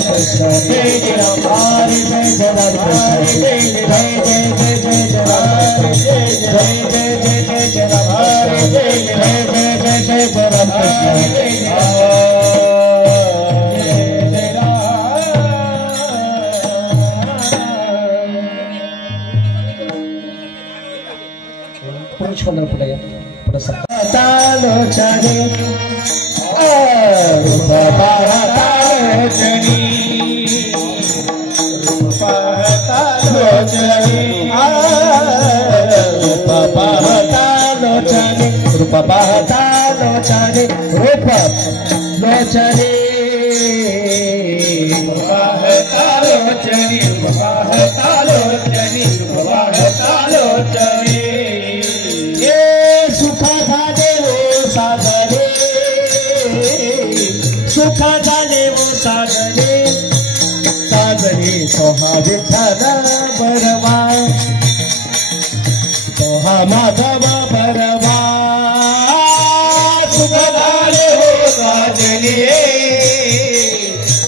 Krishna, Jai Jai Ram, Hare Jai Jai Ram Krishna, Jai Jai Jai Jai Jai Ram, Jai Jai Jai Jai Jai Ram, Hare Jai Jai Jai Jai Jai Ram Krishna, Purushottam पुढे तालो चले रूप तालो चली रूप तालो चली रूप तालो चली रूप तालो चली रूप लो चली तालो चली तालो चली तालो चली सुख झाले वो सागरे सागरे सोहा विठ्ठल बरवा सोहा माधव बरवा सुख झाले हो साजनी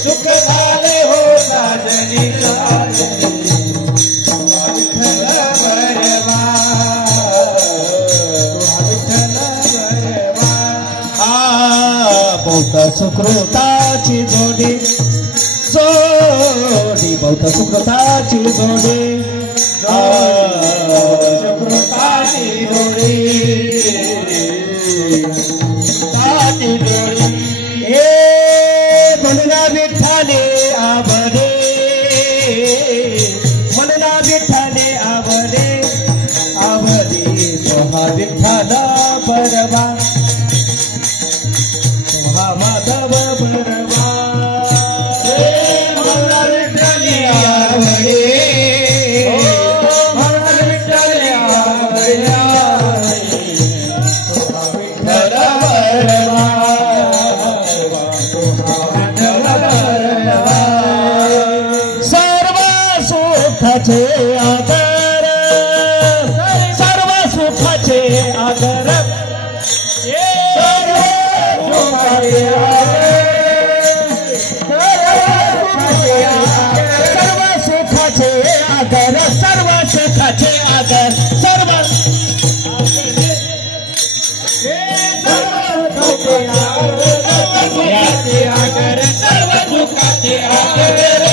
सुख झाले हो साजनी बहुत सुकृताची जोडी जोडी बहुत सुकृताची जोडी सुकृताची जोडी ताची जोडी हे म्हणून विठ्ठले आवडे म्हणून विठ्ठले आवडे आवडे सोहा विठ्ठल बरवा माधव बरवा मला विठ्ठली आवडे मला विठ्ठली आवडे विठ्ठल बरवा सर्व सुखाचे आदर सर्व सुखाचे आदर सर्व सुखाचे आदर सर्व सुखाचे आदर सर्व सुखाचे आदर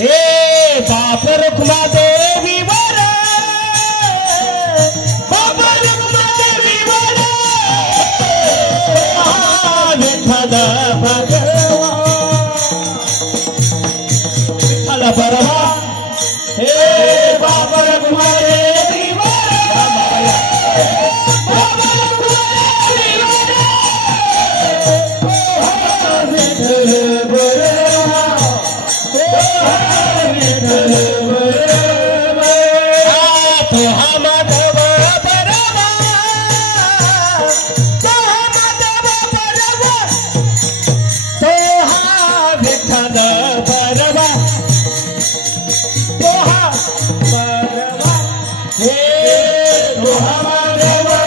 हे बाप रुक्मा देवी वर बाप रुक्मा देवी वर विठ्ठल भगवान बरवा हे बाप रुक्मा देवी वर बाप रुक्मा देवी वर विठ्ठल बरवा विठ्ठल बरवा तो माधव बरवा तो माधव बरवा तो विठ्ठल बरवा दोहा बरवा हे दोहा बरवा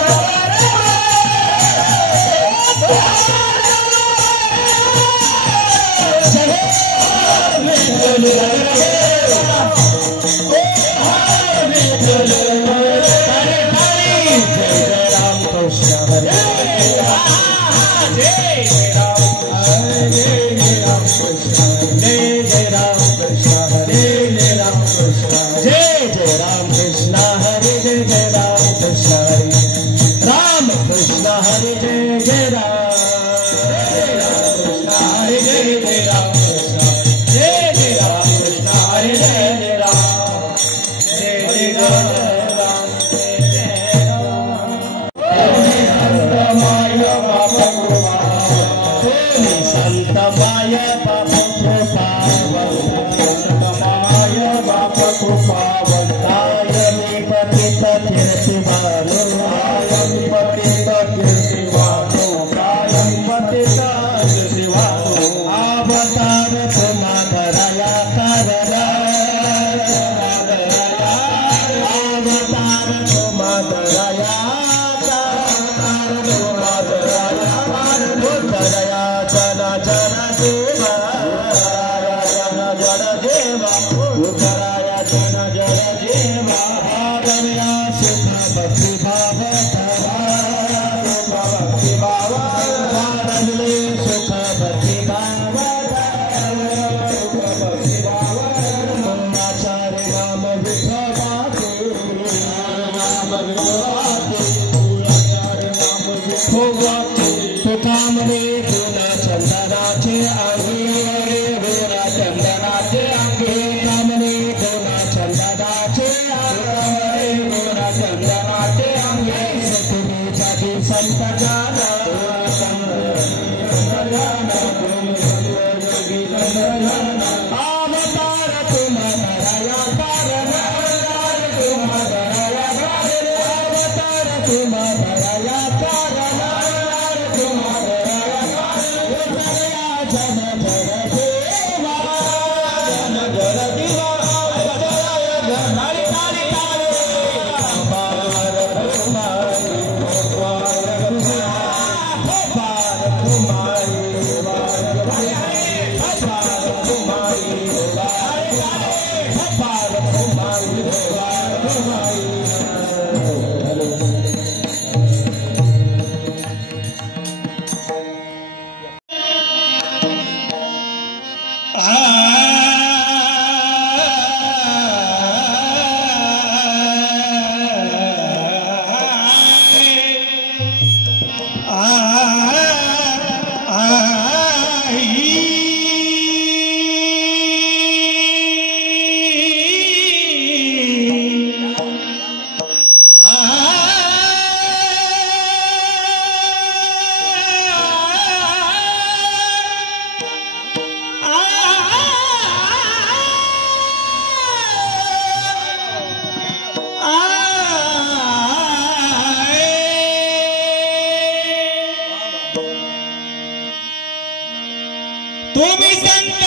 तुम्ही संत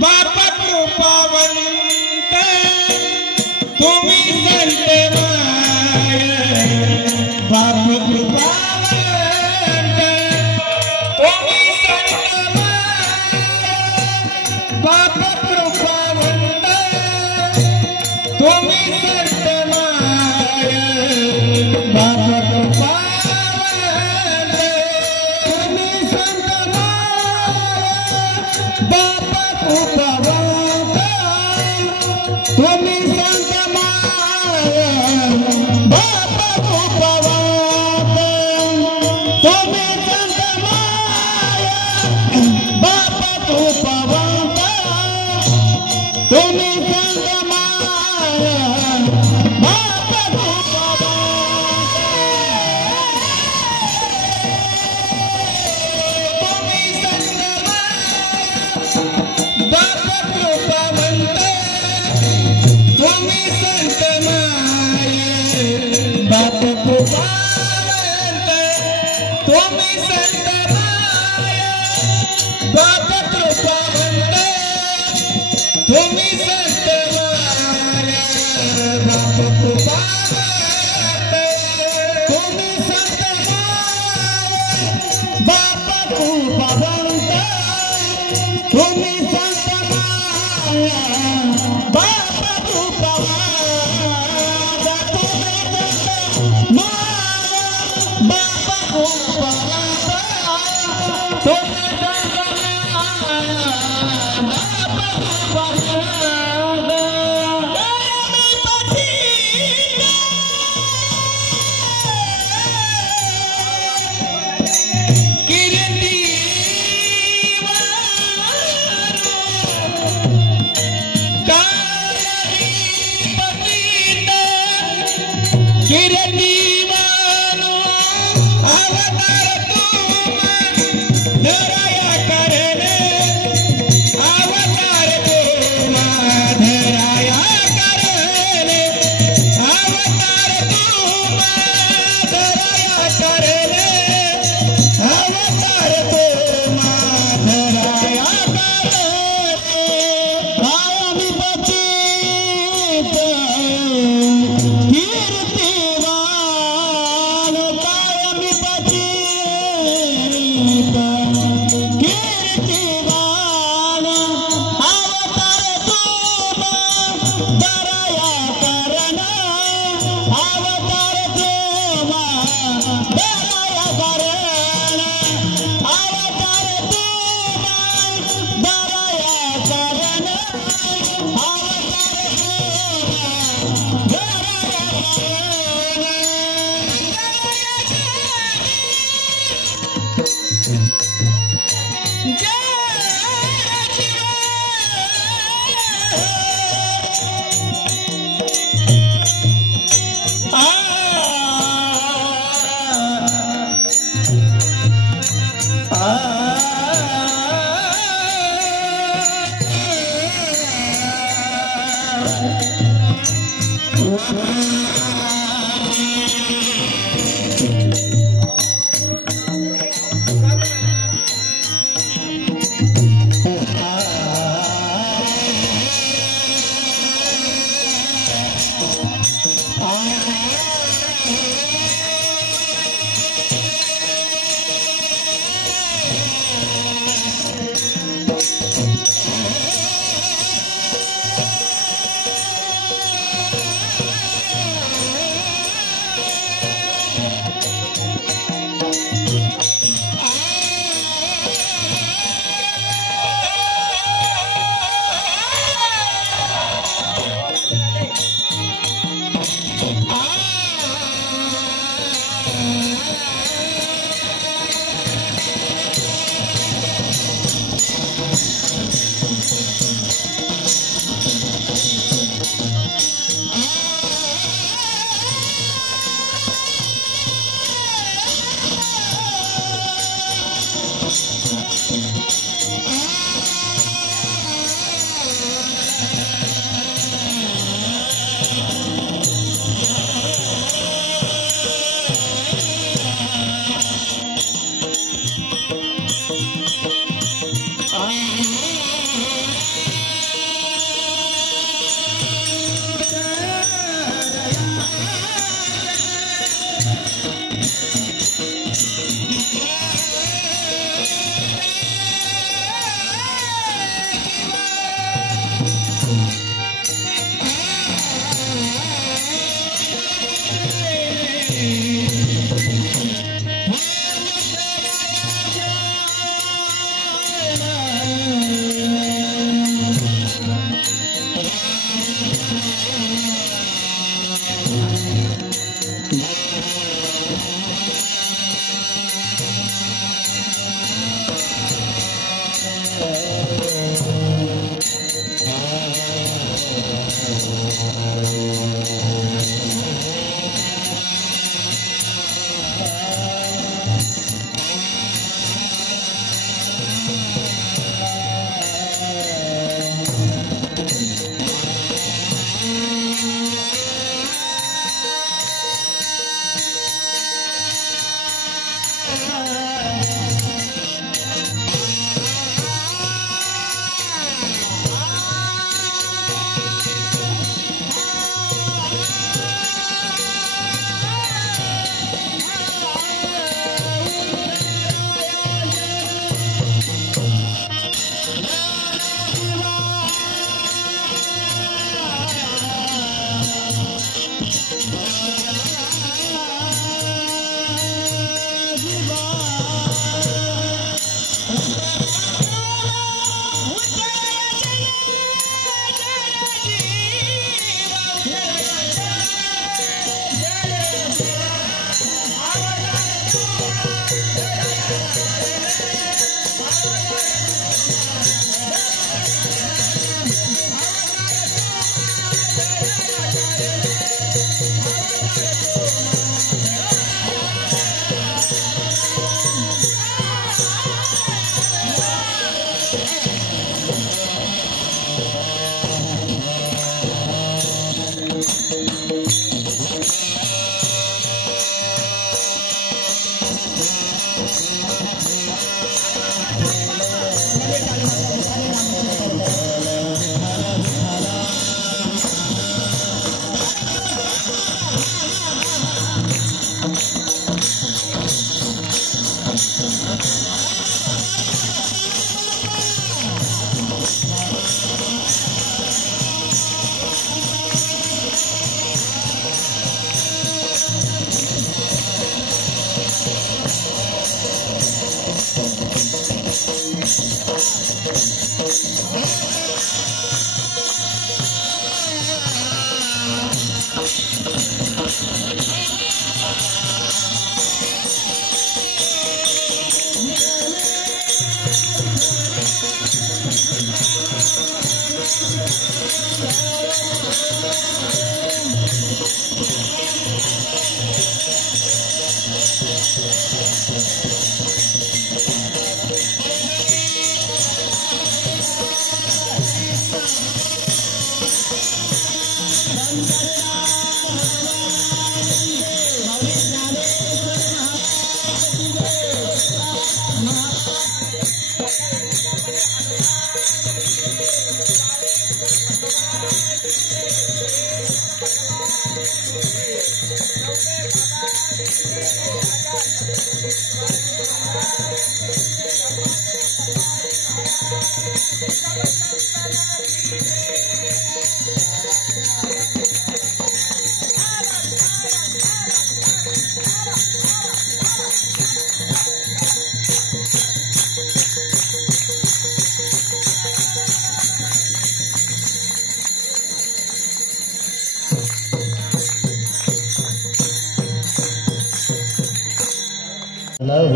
बाप कृपावंत तुम्ही संत बाप कृपावंत तुम्ही संत बाप कृपावंत तुम्ही संत बाप कृपा तुम्ही संत बाप कृपावंत तुम्ही संत बाप कृपावंत तुम्ही संत बाप कृपावंत तुम्ही संत बाप कृपावंत तुम्ही संत बाप कृपावंत तुम्ही संत बाप कृपावंत तुम्ही संत बाप कृपावंत तुम्ही संत बाप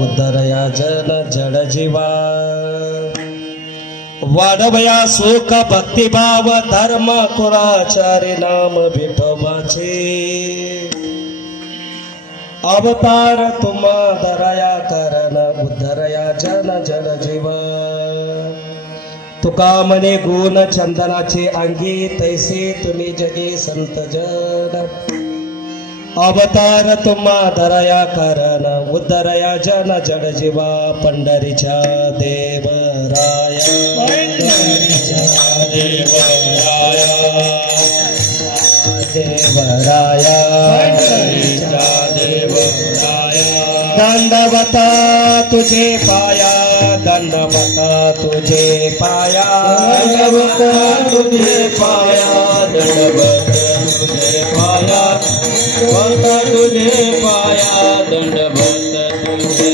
उद्धरया जन जड जीवा वाढवया सुख भक्तिभाव धर्म कुराचारी नाम विठोबाचे अवतार तुम्हा दरया करण उद्धरया जन जड जीवा तुका म्हणे गुण चंदनाचे अंगी तैसे तुम्ही जगे संत जन अवतार तुम्हा धरया कारण उद्धरया जन जड जीवा पंढरीच्या देवराया पंढरीच्या देवराया देवराया पंढरीच्या देवराया दंडवता तुझे पाया दंडवता तुझे पाया दंडवता तुझे पाया दंडवत तुझे पाया दंड तुझे पाया दंडवत तुझे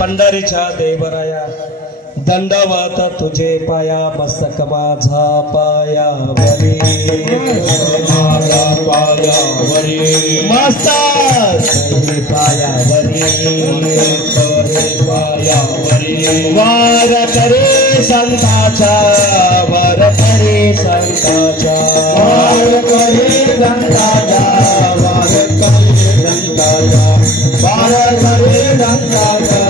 पंढरीच्या देवराया दंडवत तुझे पाया मस्तक माझा पायावरी माझा पायावरी मस्तक पायावरी पायावरी वार करे संताचा वार करे संताचा वार करे संताचा वार करे संताचा वार करे संताचा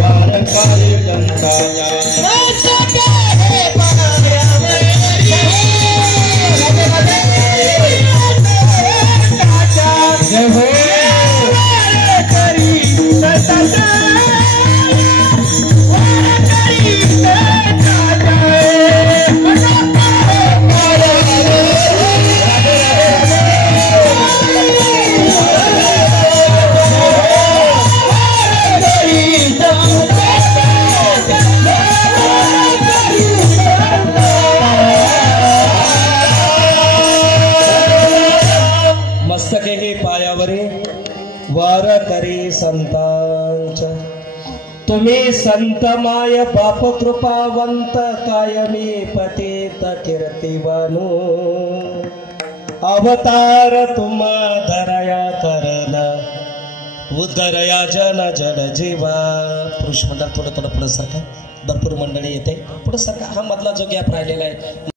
वार करे संताचा वार करी संतांच्या तुम्ही संत माय बाप कृपावंत कायमी पतित कीर्तिवानू अवतार तुम्हा धरया करण उद्धरया जन जड जीवा. पुरुष मंडळ थोडं थोडं पुढे सरका, भरपूर मंडळी येते पुढे सरका. हा मधला जो गॅप राहिलेला आहे.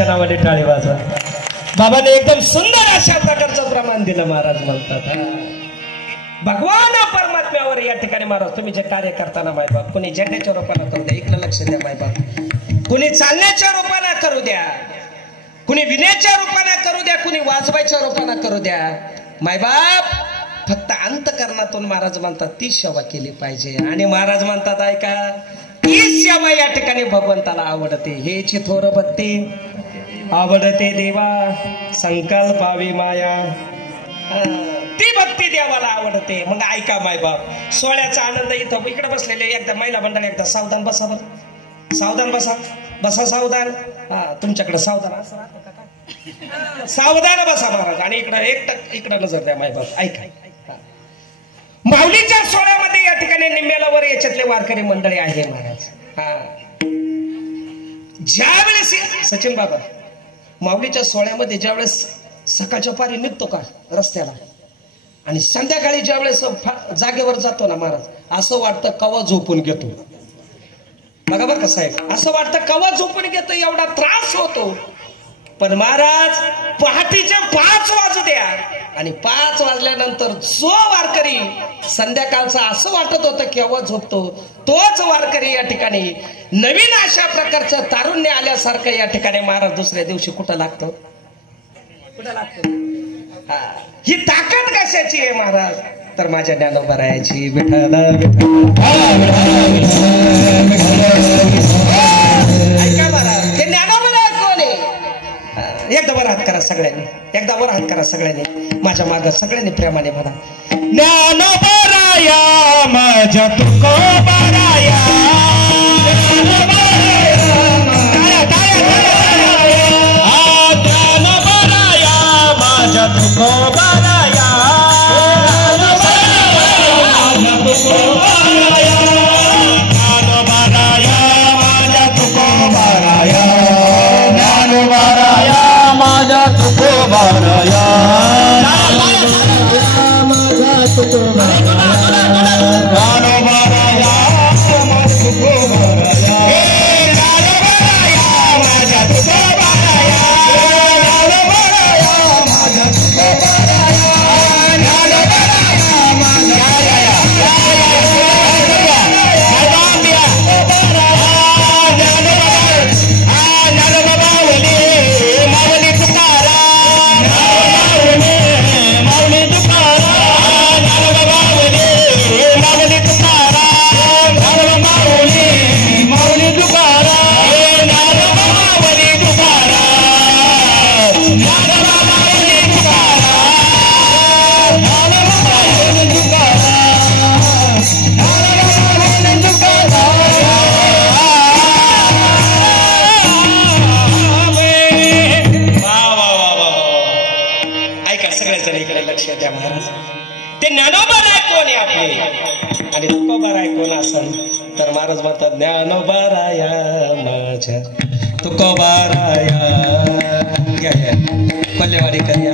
महाराजांच्या नावाने टाळी वाजवा. बाबाने एकदम सुंदर अशा प्रकारचं प्रमाण दिलं. महाराज म्हणतात भगवान परमात्म्यावर या ठिकाणी महाराज तुम्ही जे कार्य करताना मायबाप, कुणी झेंड्याच्या रूपाने करू द्या, इकडे लक्ष द्या मायबाप, कुणी चालण्याच्या रूपाने करू द्या, कुणी विण्याच्या रूपाने करू द्या, कुणी वाजवायच्या रूपाने करू द्या, मायबाप फक्त अंतकरणातून महाराज म्हणतात ती सेवा केली पाहिजे. आणि महाराज म्हणतात ऐका, ती सेवा या ठिकाणी भगवंताला आवडते. हेची थोर भक्ती आवडते देवा, संकल्पावी माया, ती भक्ती देवाला आवडते. मग ऐका मायबाप, सोहळ्याचा आनंद इथं इकडे बसलेले एकदा महिला मंडळी एकदा सावधान बसा, बरं सावधान बसा, बसा सावधान. हा तुमच्याकडे सावधान सावधान बसा महाराज. आणि इकडे नजर द्या मायबाप. ऐका, माऊलीच्या सोहळ्यामध्ये या ठिकाणी निम्म्याला वर याच्यातले वारकरी मंडळी आहे महाराज. हा ज्यावेळेस सचिन बाबा माऊलीच्या सोहळ्यामध्ये ज्यावेळेस सकाळच्या पारी निघतो का रस्त्याला आणि संध्याकाळी ज्यावेळेस जागेवर जातो ना महाराज, असं वाटतं कवा झोपून घेतो. बघा बरं का साहेब, असं वाटतं कवा झोपून घेतो, एवढा त्रास होतो. पण महाराज पहाटेचे 5 वाजू द्या आणि 5 वाजल्यानंतर जो वारकरी संध्याकाळचा असं वाटत होतं केव्हा झोपतो, तोच वारकरी या ठिकाणी नवीन अशा प्रकारचं तारुण्य आल्यासारखं या ठिकाणी महाराज दुसऱ्या दिवशी कुठं लागतो, कुठं लागतो. ही ताकद कशाची आहे महाराज, तर माझ्या ज्ञानोबरायाची. विठ्ठल ऐका महाराज, ते ज्ञानोबराय कोण आहे? एकदा वर हात करा सगळ्यांनी, एकदा वर हात करा सगळ्यांनी, माझ्या मागं सगळ्यांनी प्रेमाने म्हणा, ज्ञानोबराया माझ्या तुकोबराया, ज्ञानोबराया माझ्या तुकोबराया, ज्ञानोबराया माझ्या तुकोबराया. पल्लेवाडी करूया.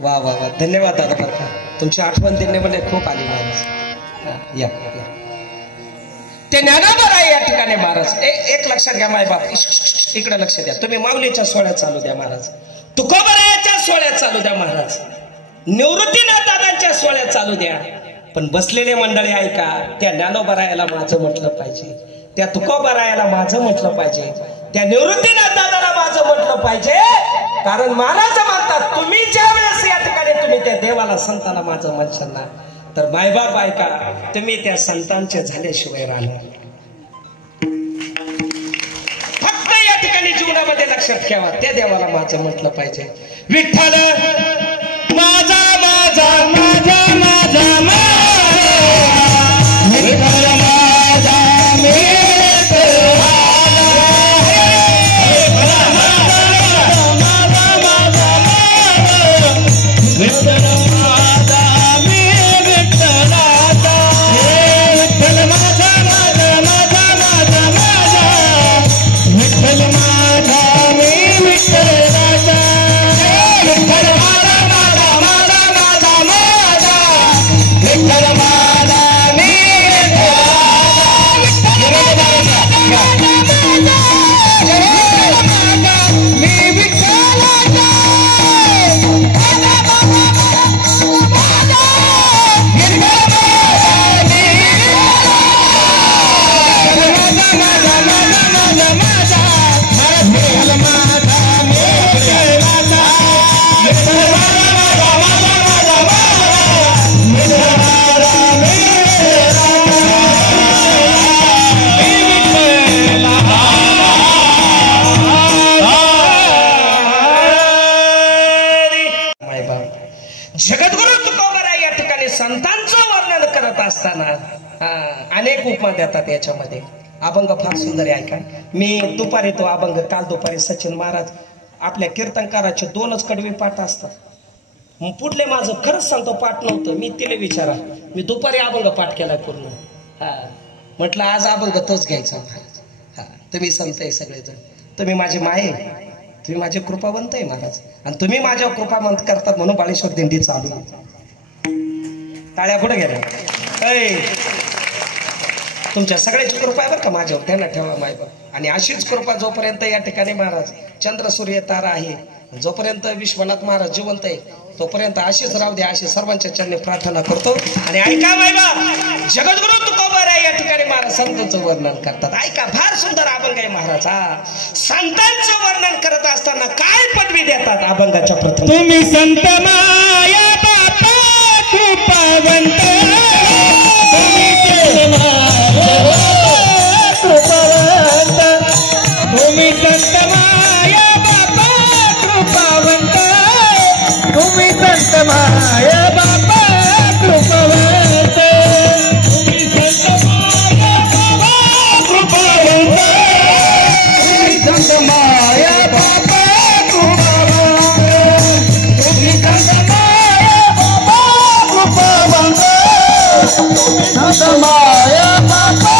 वा वा वा, धन्यवाद दादा बरं का, तुमची आठवण देणे म्हणजे खूप आली महाराज. या ते ज्ञानोबराय या ठिकाणी महाराज. एक लक्षात घ्या माय बाप, इकडे लक्ष द्या. तुम्ही माऊलीच्या सोहळ्यात चालू द्या महाराज, तुकोबरायाच्या सोहळ्यात चालू द्या महाराज, निवृत्तीनाथ दादांच्या सोहळ्यात चालू द्या. पण बसलेले मंडळी ऐका, त्या ज्ञानोबरायाला माझं म्हटलं पाहिजे, त्या तुकोबरायाला माझं म्हटलं पाहिजे, त्या निवृत्तीनाथ दादाला माझं म्हटलं पाहिजे. कारण महाराज म्हणतात तुम्ही ज्या वेळेस या ठिकाणी तुम्ही त्या देवाला संताला माझं म्हणशाल ना, तर मायबाप ऐका, तुम्ही त्या संतांचे झाल्याशिवाय राहणार. फक्त या ठिकाणी जीवनामध्ये लक्षात ठेवा, त्या देवाला माझं म्हटलं पाहिजे. विठ्ठल माझा माझा माझा माझा माझा, विठ्ठल माझा विठ्ठल जगद्गुरु तुकोबाराय या ठिकाणी संतांचं वर्णन करत असताना अनेक उपमा देतात याच्यामध्ये. अभंग फार सुंदर आहे. ऐका, मी दुपारी तो अभंग काल दुपारी सचिन महाराज आपल्या कीर्तनकाराचे 2च कडवे पाठ असतात. पुढले माझं खरंच सांगतो पाठ नव्हतं. मी तिला विचारा, मी दुपारी अभंग पाठ केला पूर्ण. म्हटलं आज अभंग तोच घ्यायचा. तुम्ही संत आहे सगळेजण, तुम्ही माझे माये, तुम्ही माझे कृपावंत आहे महाराज, आणि तुम्ही माझ्यावर कृपावंत करतात म्हणून बाळेश्वर दिंडी चालू. टाळ्या कुठे गेल्या? तुमच्या सगळ्याची कृपा आहे बरं का माझ्यावर, त्यांना ठेवा मायबाप. आणि अशीच कृपा जोपर्यंत या ठिकाणी महाराज चंद्र सूर्य तारा आहे, जोपर्यंत विश्वनाथ महाराज जिवंत आहे तोपर्यंत अशीच राहू द्या, अशी सर्वांच्या चरणी प्रार्थना करतो. आणि ऐका मायबाप, जगद्गुरु तुकोबाराय या ठिकाणी महाराज संतांचं वर्णन करतात. ऐका, फार सुंदर अभंग आहे महाराज. संतांचं वर्णन करत असताना काय पदवी देतात अभंगाच्या प्रथम? तुम्ही संत माया बापा कृपावंत, तुम्ही कृपावंत, तुम्ही संत माया बापा कृपावंत, तुम्ही संत माया बापा कृपावंत, तुम्ही संत माया बाबा कृपावंत, तुम्ही संत माया बाबा कृपावंत, तुम्ही संत माया बाबा कृपावंत, संत माया बाबा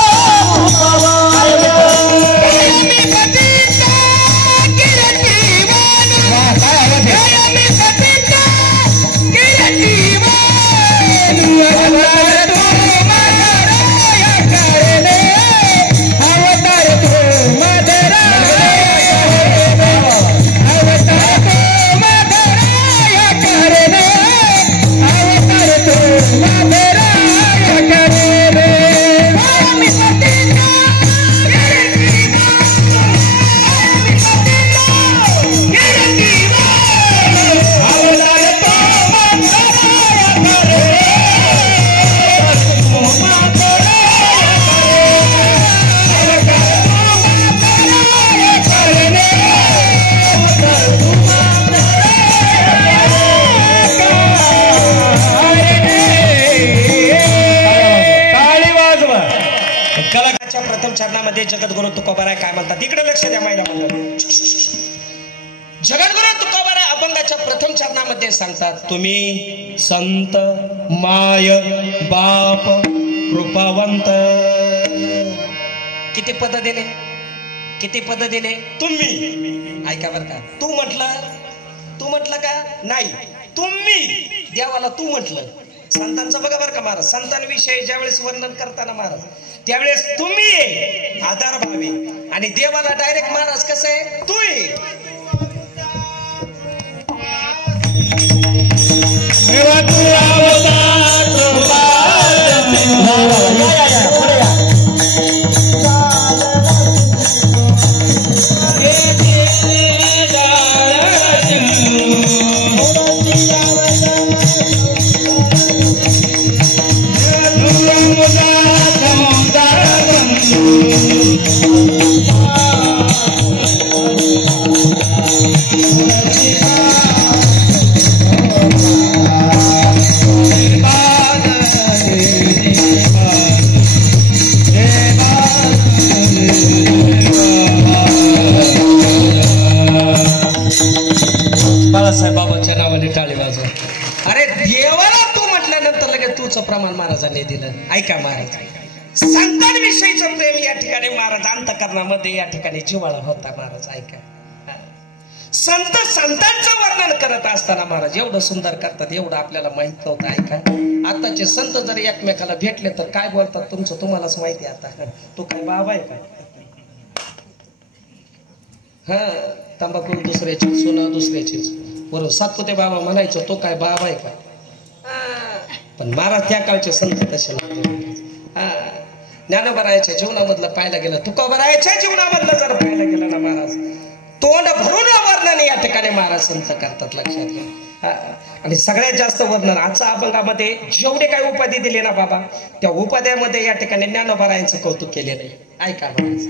जगद्गुरु तुकोबाराय काय म्हणतात तिकडे लक्ष द्या मायला. जगद्गुरु तुकोबाराय अभंगाच्या प्रथम चरणामध्ये सांगतात, तुम्ही संत माय बाप कृपावंत. किती पद दिले, किती पद दिले? तुम्ही. ऐका बर का, तू म्हटलं का? नाही, तुम्ही. देवाला तू म्हटलं. संतांचं बघा बरं का महाराज, संतांविषयी ज्यावेळेस वर्णन करताना महाराज त्यावेळेस तुम्ही आधार भावे, आणि देवाला डायरेक्ट महाराज कसं आहे? तू बाबांच्या नावाने टाळी वाजव. अरे देवाला तू म्हटल्यानंतर लगेच तूच प्रमाण महाराजांनी दिलं. ऐका महाराज, संतांविषयीचं प्रेम या ठिकाणी महाराज अंतःकरणामध्ये या ठिकाणी जिव्हाळा होता महाराज. ऐका, संतांचं वर्णन करत असताना महाराज एवढं सुंदर करतात, एवढं आपल्याला माहित नव्हतं. ऐका, आताचे संत जर एकमेकाला भेटले तर काय बोलतात तुमचं तुम्हालाच माहिती. आता तू काय बाबा आहे का? तंबाखू दुसऱ्याची, सोनं दुसऱ्याचीच, बरोबर. सातपुते बाबा म्हणायचं, तो काय बाबा आहे का? पण महाराज त्या काळचे संत तसे नव्हते. ज्ञानोबारायाच्या जीवनामधलं पाहायला गेलं, तुकोबारायाच्या जीवनामधलं जर पाहायला गेलं ना महाराज, तोंड भरून वर्णन या ठिकाणी महाराज संत करतात. लक्षात घ्या. आणि सगळ्यात जास्त वर्णन आजच्या अभंगामध्ये जेवढे काही उपाधी दिले ना बाबा, त्या उपाध्यामध्ये या ठिकाणी ज्ञानोबारायांचं कौतुक केलेलं आहे. ऐका महाराज,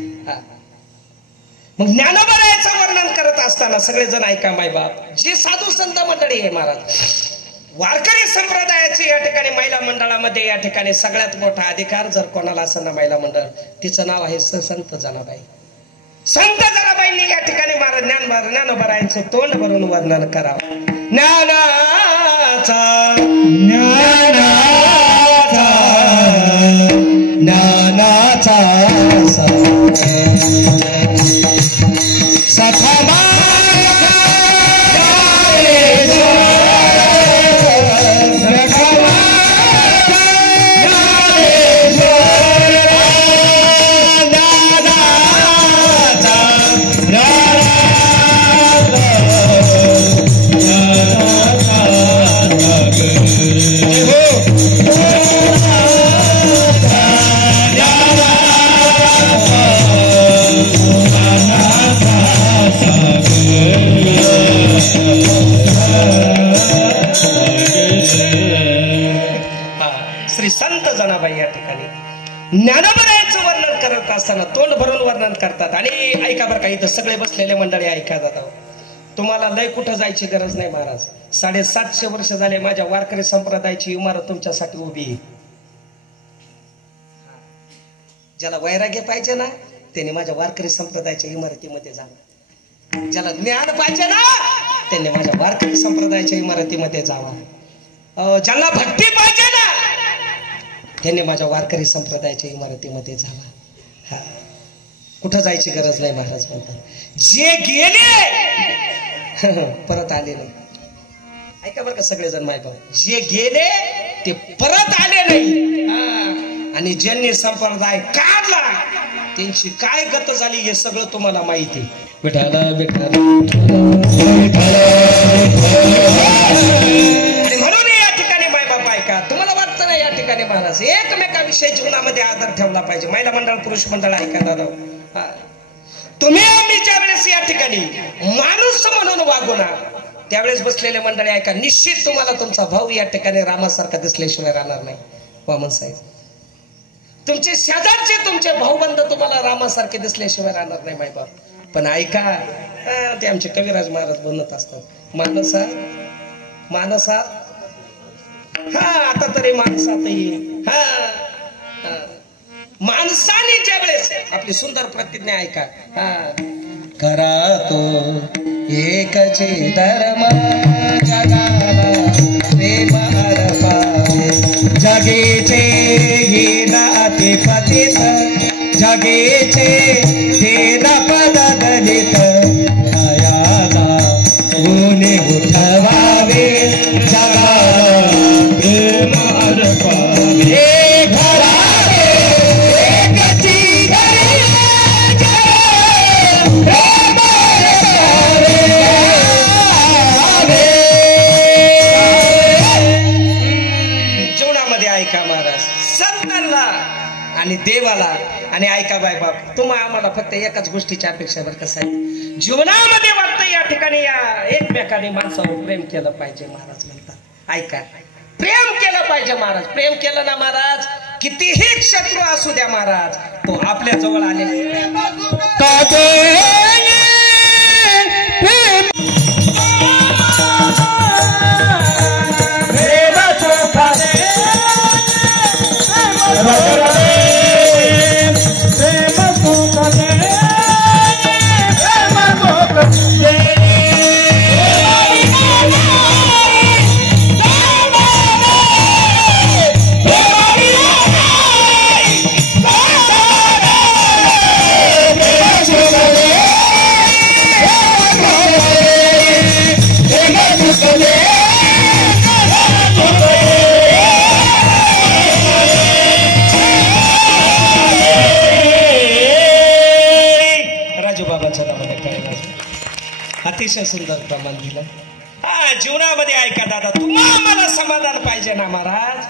मग ज्ञानोबारायाचं वर्णन करत असताना सगळेजण ऐका माय बाप, जे साधू संत मंडळी आहे महाराज, वारकरी संप्रदायाची या ठिकाणी महिला मंडळामध्ये या ठिकाणी सगळ्यात मोठा अधिकार जर कोणाला असेल ना महिला मंडळ, तिचं नाव आहे संत जनाबाई. संत जनाबाईंनी या ठिकाणी ज्ञानोबरायांचं तोंड भरून वर्णन करावं. ज्ञानाचा श्री संत जनाबाई या ठिकाणी ज्ञानोबरायांचं वर्णन करत असताना तोंड भरून वर्णन करतात. आणि ऐका बरं का, इथं सगळे बसलेले मंडळी ऐका जातात. तुम्हाला लय कुठं जायची गरज नाही महाराज. 750 वर्ष झाले माझ्या वारकरी संप्रदायाची इमारत तुमच्यासाठी उभी आहे. ज्याला वैराग्य पाहिजे ना त्यांनी माझ्या वारकरी संप्रदायाच्या इमारतीमध्ये जावं. ज्याला ज्ञान पाहिजे ना त्यांनी माझ्या वारकरी संप्रदायाच्या इमारतीमध्ये जावा. ज्यांना भक्ती पाहिजे ना त्यांनी माझ्या वारकरी संप्रदायाच्या इमारतीमध्ये जावा. हा, कुठं जायची गरज नाही महाराज म्हणतात. जे गेले परत आले नाही. ऐका बरं का सगळेजण माय भाऊ, जे गेले ते परत आले नाही. आणि ज्यांनी संप्रदाय काढला त्यांची काय गत झाली हे सगळं तुम्हाला माहिती आहे. विठाला विठाला. आणि म्हणून या ठिकाणी माय बाप ऐका, तुम्हाला वाटतं ना या ठिकाणी महाराज एकमेकाविषयी जीवनामध्ये आदर ठेवला पाहिजे. महिला मंडळ पुरुष मंडळ ऐका दादा, तुम्ही आम्ही ज्या वेळेस या ठिकाणी माणूस म्हणून वागू ना त्यावेळेस बसलेले मंडळी ऐका, निश्चित तुम्हाला तुमचा भाऊ या ठिकाणी रामासारखा दिसल्याशिवाय राहणार नाही. वामन साहेब, तुमचे शेजारचे तुमचे भाऊबंद तुम्हाला रामासारखे दिसल्याशिवाय राहणार नाही माय बाप. पण ऐका, ते आमचे कविराज महाराज बनत असतात. मानसा मानसा, हा आता तरी माणसात येईल. हा, माणसाने ज्या वेळेस आपली सुंदर प्रतिज्ञा ऐका, करा तो एकचे धर्म जगाला प्रेम अर्पावे. जगेचे हे नाते पतित, जगेचे हे पद दलित, दयाला ऊने उठवावे. जगाला प्रेम अर्पावे. आणि देवाला आणि ऐका बाय बाप, तुम्हाला आम्हाला फक्त एकाच गोष्टीची अपेक्षा बरं कसं आहे, जीवनामध्ये वाटतं या ठिकाणी या एकमेकाने माणसावर प्रेम केलं पाहिजे महाराज म्हणतात. ऐका, प्रेम केलं पाहिजे महाराज. प्रेम केलं ना महाराज, कितीही शत्रू असू द्या महाराज, तो आपल्या जवळ आले. अतिशय सुंदर प्रमाण दिलं. हा, जीवनामध्ये ऐका दादा, तुम्हाला समाधान पाहिजे ना महाराज,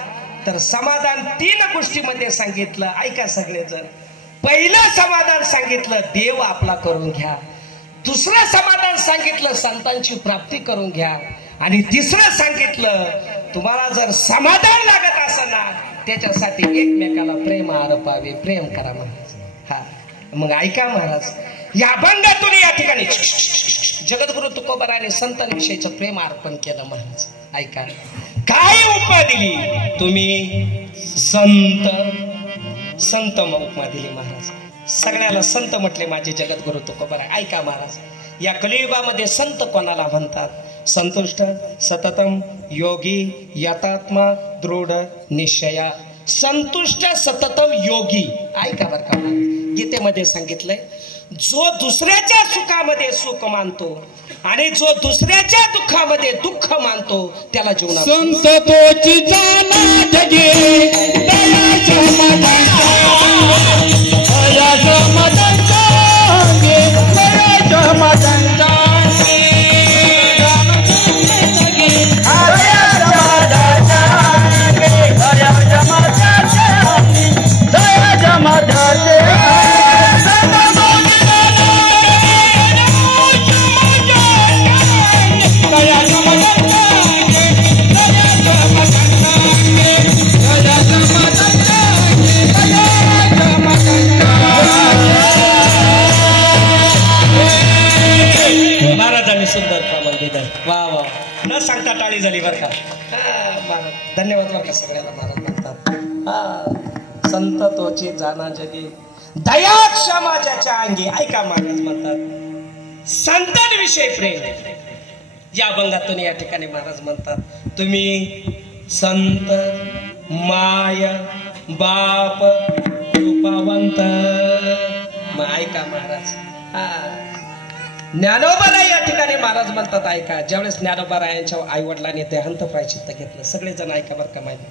तर समाधान 3 गोष्टीमध्ये सांगितलं. ऐका सगळेजण. पहिलं समाधान सांगितलं देव आपला करून घ्या. दुसरं समाधान सांगितलं संतांची प्राप्ती करून घ्या. आणि तिसरं सांगितलं तुम्हाला जर समाधान लागत असेल ना त्याच्यासाठी एकमेकाला प्रेम अर्पावे, प्रेम करा महाराज. हा, मग ऐका महाराज, या अभंगातून या ठिकाणी जगद्गुरु तुकोबाराने संतांविषयीचं प्रेम अर्पण केलं महाराज. ऐका, काय उपमा दिली तुम्ही? संत. संत उपमा दिली महाराज. सगळ्याला संत म्हटले माझे जगद्गुरु तुकोबाराय. ऐका महाराज, या कलियुगामध्ये संत कोणाला म्हणतात? संतुष्ट, सततम, योगी, यतात्मा, दृढ निश्चया. संतुष्ट, सततम, योगी. ऐका बरं का, गीतेमध्ये सांगितलंय, जो दुसऱ्याच्या सुखामध्ये सुख मानतो आणि जो दुसऱ्याच्या दुःखामध्ये दुःख मानतो त्याला जीवनात संत तोची जाना जगे दयाच्या मदंचा दयाच्या मदंचा दयाच्या मदंचा सुंदर प्रमाण दिलं. वा वा, न सांगता टाळी झाली बरं का. धन्यवाद बरं का सगळ्याला. महाराज म्हणतात संत तोची जाना जगी दया क्षमा ज्याच्या अंगी. ऐका महाराज म्हणतात संतांविषयी प्रेम. या अभंगातून या ठिकाणी महाराज म्हणतात तुम्ही संत, माय, बाप, कृपावंत. मग ऐका महाराज, ज्ञानोबाला या ठिकाणी महाराज म्हणतात ऐका, ज्यावेळेस ज्ञानोबारायांच्या आई वडिलांनी देहांत प्रायचित्त घेतलं, सगळेजण ऐका बरं का माहिती.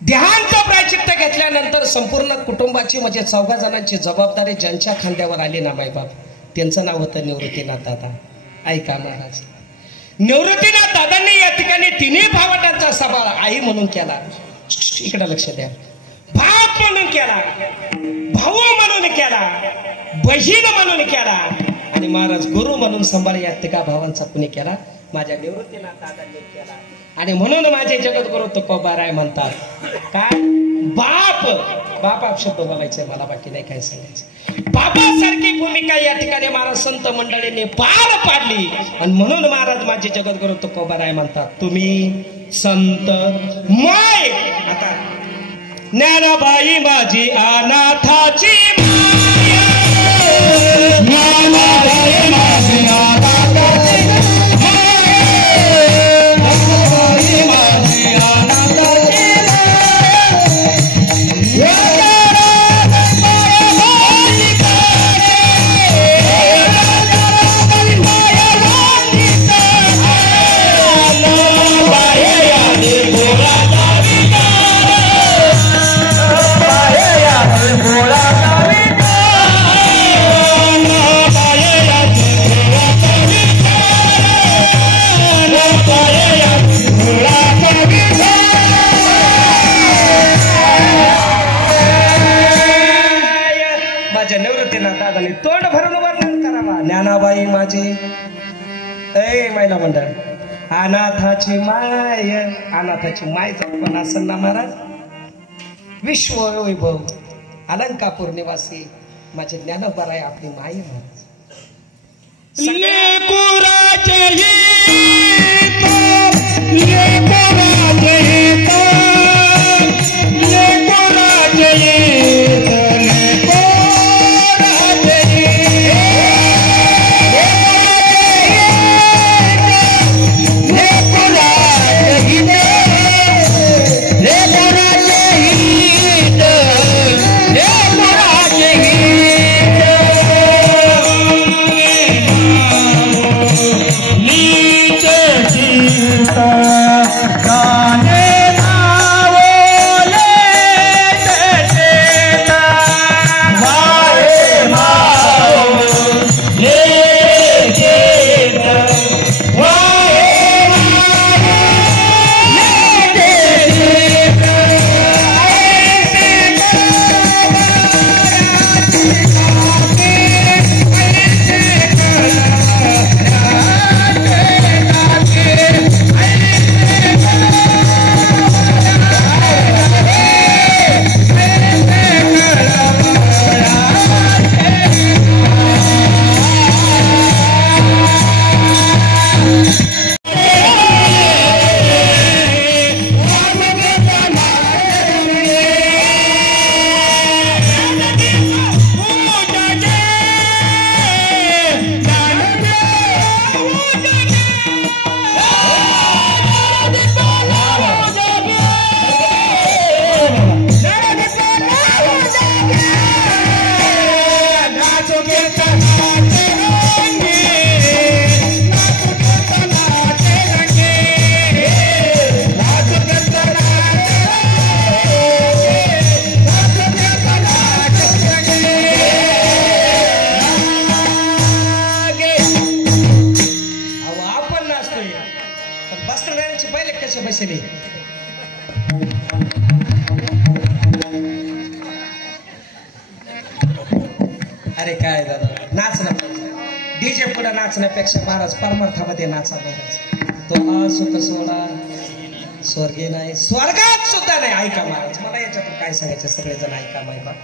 देहांत प्रायचित्त घेतल्यानंतर संपूर्ण कुटुंबाची म्हणजे 14 जणांची जबाबदारी ज्यांच्या खांद्यावर आली ना मायबाप, त्यांचं नाव होतं निवृत्तीनाथ दादा. ऐका महाराज, निवृत्तीनाथ दादांनी या ठिकाणी तिन्ही भावंडांचा सभा आई म्हणून केला. इकडे लक्ष द्या. बाप म्हणून केला, भाऊ म्हणून केला, बहीण म्हणून केला आणि महाराज गुरु म्हणून सांभाळ या तिघा भावांचा कुणी केला? माझ्या निवृत्तीनाथ दादांनी केला. आणि म्हणून माझे जगद्गुरु तुकोबाराय म्हणतात काय? बाप. बाप शब्द बोलायचंय मला, बाकी नाही काय सांगायचं. बापासारखी भूमिका या ठिकाणी महाराज संत मंडळींनी पार पाडली आणि म्हणून महाराज माझे जगद्गुरु तुकोबाराय म्हणतात तुम्ही संत माय. आता ज्ञानाबाई माझी अनाथाची ज्ञानाबाई माझी अनाथाची तोंड भरून वर्णन करावा. ज्ञानाबाई माझी ऐ महिला मंडळ अनाथाची माय. अनाथाची माय पण असेल ना महाराज. विश्व वैभव अलंकापूर निवासी माझे ज्ञानोबाराय आपली माय महाराज. नीचे पाहिले कसे बसले. अरे काय दादा नाचणं डीजे पुढे नाचण्यापेक्षा महाराज परमार्थामध्ये नाचा महाराज. तो सुख सोहळा स्वर्गे नाही स्वर्गात सुद्धा नाही. ऐका महाराज मला याच्यातून काय सांगायचं सगळेजण ऐका माय बाप.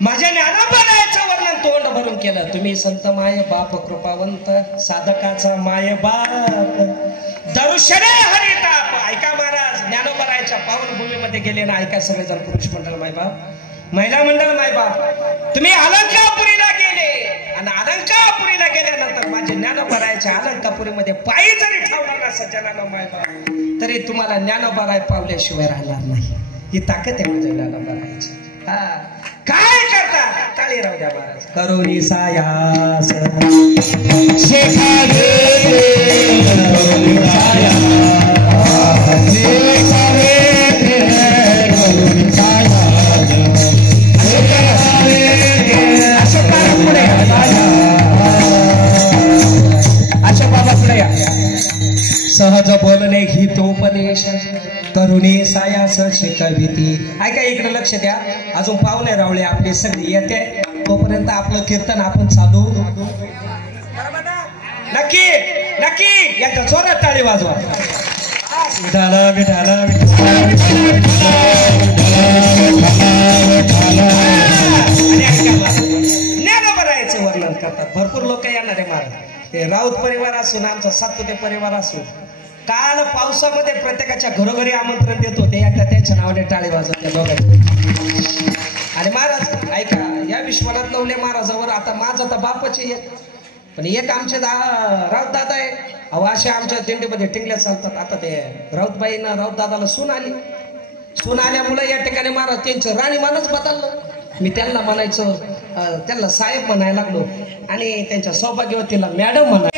माझ्या ज्ञानोबाचं वर्णन तोंड भरून केलं. तुम्ही संत माय बाप कृपावंत साधकाचा माय बाप दर्शने हरिताप. ऐका महाराज ज्ञानोबाच्या पावनभूमीमध्ये गेले ना. ऐका सगळेजण पुरुष मंडळ माय बाप महिला मंडळ माय बाप. तुम्ही अलंकापुरीला गेले आणि अलंकापुरीला गेल्यानंतर माझे ज्ञानोबाच्या अलंकापुरीमध्ये पायी जरी ठेवणार ना सज्जनानं माय बाप तरी तुम्हाला ज्ञानोबा पावल्याशिवाय राहणार नाही. ही ताकद आहे माझ्या ज्ञानोबाची. हा काय करता टाळी राहू द्या महाराज. करुणी सायास अशा बाबा पुढे या. सहज बोलणे गीतोपदेश करुणे सायास शिकविती. ऐका इकडे लक्ष द्या. अजून पाहुणे रावळे आपले सगळे येते तोपर्यंत आपलं कीर्तन आपण चालू. नक्की नक्की यांच्या जोरात टाळी वाजवा. विठाला विठाला ज्ञानोबाचं वर्णन करतात. भरपूर लोक येणार आहे महाराज. ते राऊत परिवार असून आमचा सातपुते परिवार असून काल पावसामध्ये प्रत्येकाच्या घरोघरी आमंत्रण देत होते. एकदा त्यांच्या नावाने टाळी वाजवते दोघांची. आणि महाराज ऐका या विश्वनाथ नवले महाराजावर आता माझा तर बापाचे एक पण एक आमचे राऊत दादा आहे. अहो असे आमच्या दिंडीमध्ये टिंगल्या चालतात. आता ते राऊतबाईनं राऊत दादाला सून आली. सून आल्यामुळे या ठिकाणी महाराज त्यांचं राणीमानच बदललं. मी त्यांना म्हणायचो त्यांना साहेब म्हणायला लागलो आणि त्यांच्या सौभाग्यवतीला मॅडम म्हणायला.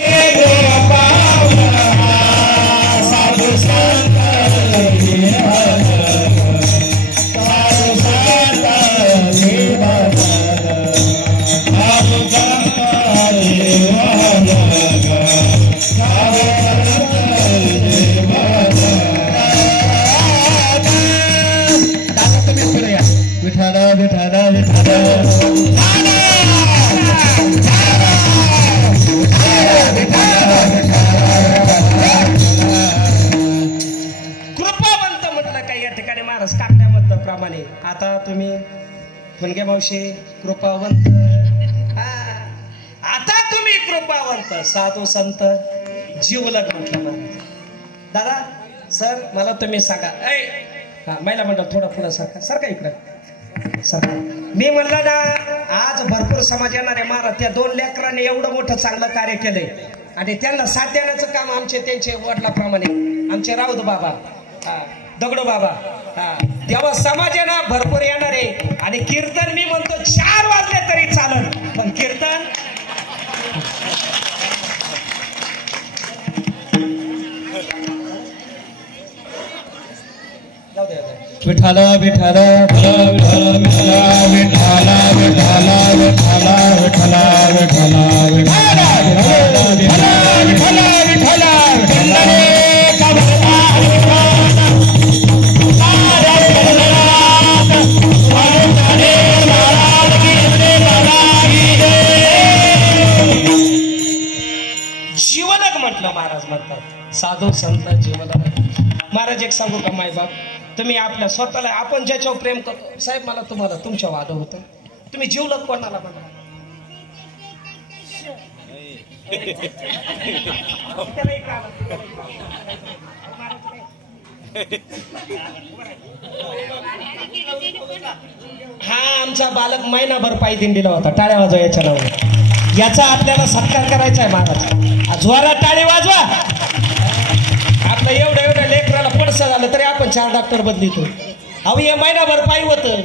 विठाला विठाला कृपावंत म्हटलं काय या ठिकाणी महाराज काकड्यामधलं प्रमाणे. आता तुम्ही फणगे मावशी कृपावंत. आता तुम्ही कृपावंत साधू संत जीवलग म्हटलं महाराज. दादा सर मला तुम्ही सांगा. महिला मंडळ थोडं पुढं सारखा इकडं सारखा. मी म्हणलं ना आज भरपूर समाज येणार आहे महाराज. त्या दोन लेकरांनी एवढं मोठं चांगलं कार्य केलंय आणि त्यांना साथ देण्याचं काम आमचे त्यांचे वडिलाप्रमाणे आमचे राऊत बाबा दगडू बाबा. तेव्हा समाज आहे ना भरपूर येणार आहे. आणि कीर्तन मी म्हणतो 4 वाजले तरी चालत पण कीर्तन विठाला विठाला विठाला विठाला विठाला विठाला विठाला विठाला विठाला विठाला जीवलग म्हटलं महाराज म्हणतात. साधू संत जीवलग. महाराज एक सांगू का माय बाप तुम्ही आपल्या स्वतःला आपण ज्याच्यावर प्रेम करतो साहेब मला तुम्हाला तुमच्या वाद होतं. तुम्ही जीवलग कोणाला म्हणा. हा आमचा बालक महिनाभर पायी दिंडीला होता. टाळ्या वाजवा याच्या नावाने. याचा आपल्याला सत्कार करायचा आहे महाराज. जोरात टाळी वाजवा. आपलं एवढं लेकराला पडसं झालं तरी आपण 4 डॉक्टर बदलितो. अहो हे महिनाभर पायी होतं.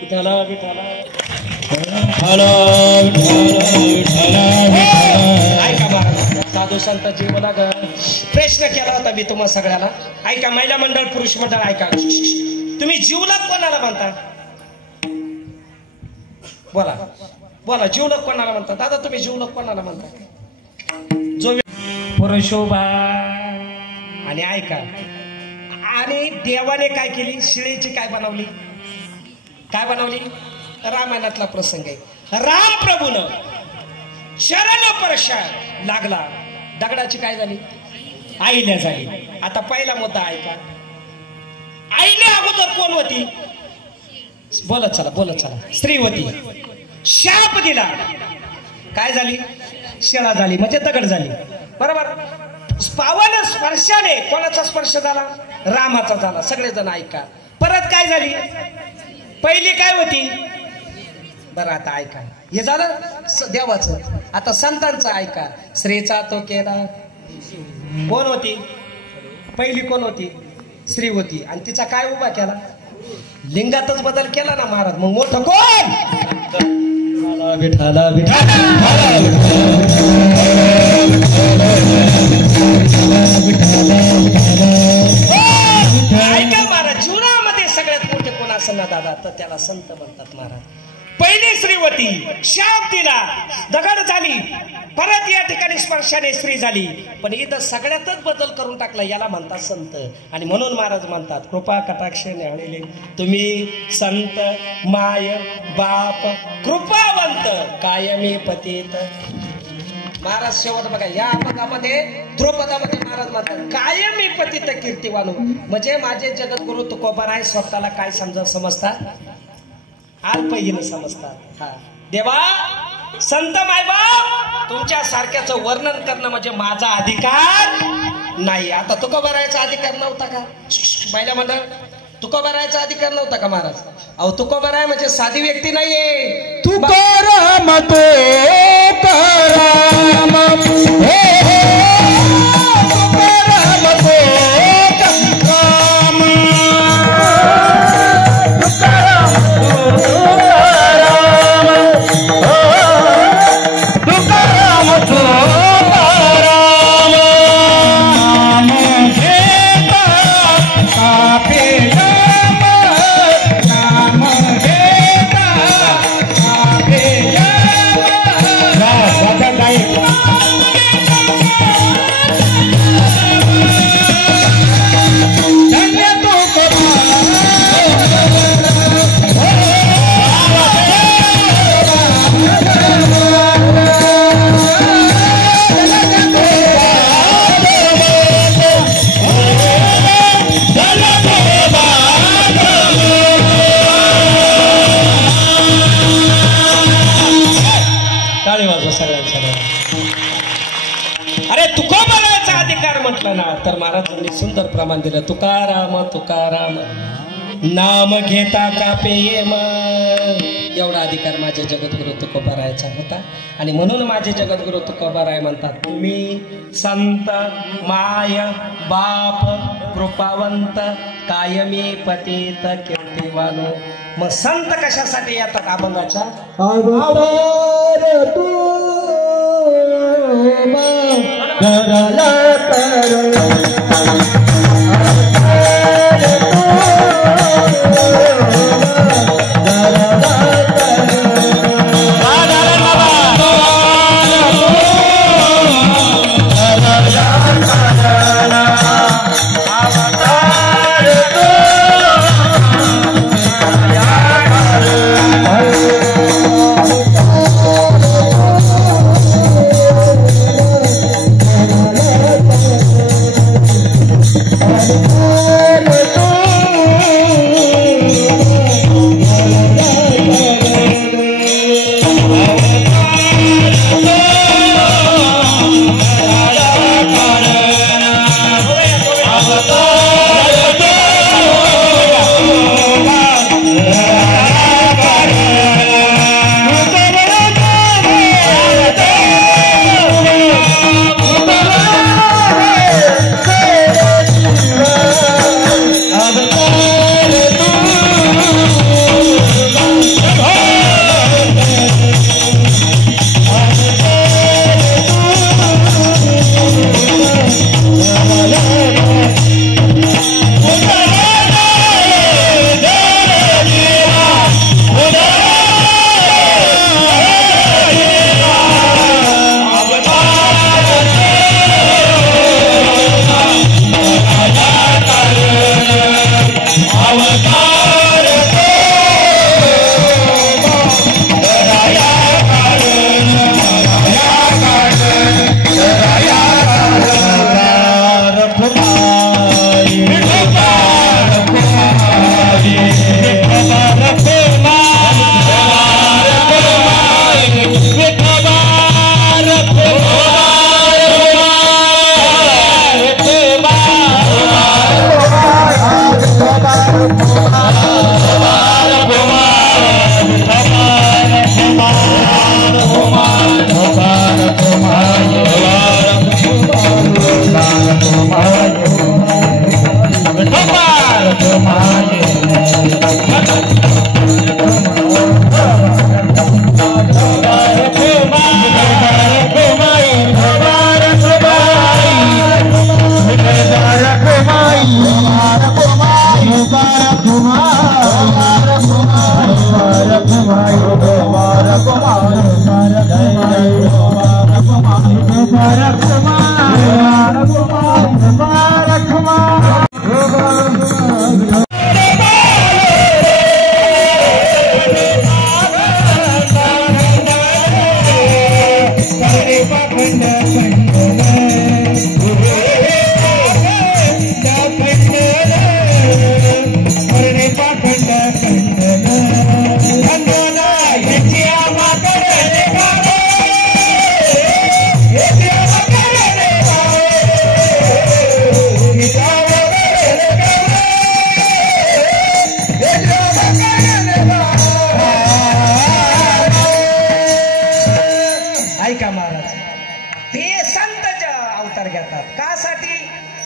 विठाला विठाला ऐका महाराज साधू संत जीवला प्रश्न केला होता मी तुम्हा सगळ्याला. ऐका महिला मंडळ पुरुष मंडळ ऐका. तुम्ही जीवलग कोणाला म्हणता. बोला बोला जीवलग कोणाला म्हणता. दादा तुम्ही जीवलग कोणाला म्हणता. जो पुरुषोबा. आणि ऐका, आणि देवाने काय केली, शिळेची काय बनवली, काय बनवली, रामायणातला प्रसंग आहे. राम प्रभून शरण स्पर्श लागला, दगडाची काय झाली, आईल्या झाली. आता पहिला मुद्दा ऐका, आईने अगोदर कोण होती, बोलत चला बोलत चला, स्त्री होती. शाप दिला, काय झाली, शिळा झाली, म्हणजे दगड झाली. बरोबर. पावन स्पर्शाने कोणाचा स्पर्श झाला, रामाचा झाला. सगळेजण ऐका. परत काय झाली, पहिली काय होती, बरं आता ऐका, हे झालं देवाचं. आता संतांचं ऐका. स्त्रीचा तो केला, कोण होती, पहिली कोण होती, स्त्री होती. आणि तिचा काय उभा केला, लिंगातच बदल केला ना महाराज. मग मोठं कोण, विठाला विठाला. ऐका महाराज, जीवनामध्ये सगळ्यात मोठे कोण असेल ना दादा, तर त्याला संत म्हणतात महाराज. पहिली स्त्री होती, शाप दिला, दगड झाली. परत या ठिकाणी स्पर्शाने स्त्री झाली. पण इथं सगळ्यातच बदल करून टाकला, याला म्हणतात संत. आणि म्हणून महाराज म्हणतात, कृपा कटाक्ष न्याहाळले तुम्ही संत माय बाप कृपावंत कायमी पतित. महाराज शेवट बघा, या पदामध्ये ध्रुपदामध्ये महाराज म्हणतात, कायमी पतित कीर्तिवानू. म्हणजे माझे जगद्गुरु तुकोबाराय स्वतःला काय समजतात, अल्पहीन समजतात. हा देवा, संत मायबाप तुमच्या सारख्याचं वर्णन करणं म्हणजे माझा अधिकार नाही. आता तुकोबारायचा अधिकार नव्हता का, महिला मंडळ, तुकोबारायचा अधिकार नव्हता का महाराज. अहो तुकोबाराय म्हणजे साधी व्यक्ती नाहीये. तुकाराम तुकाराम हे हे तुकाराम तुकाराम तुकाराम तुकाराम तुकाराम तुकाराम नाम घेता कापे नाम घेता कापे तर महाराजांनी सुंदर प्रमाण दिलं. तुकाराम तुकाराम नाम घेता कापे येम. एवढा अधिकार माझे जगद्गुरु तुकोबारायचा होता. आणि म्हणून माझे जगद्गुरु तुकोबाराय म्हणतात, तुम्ही संत माय बाप कृपावंत कायमी पतित कीर्तिवानो. मग संत कशासाठी येतात अभंगाच्या,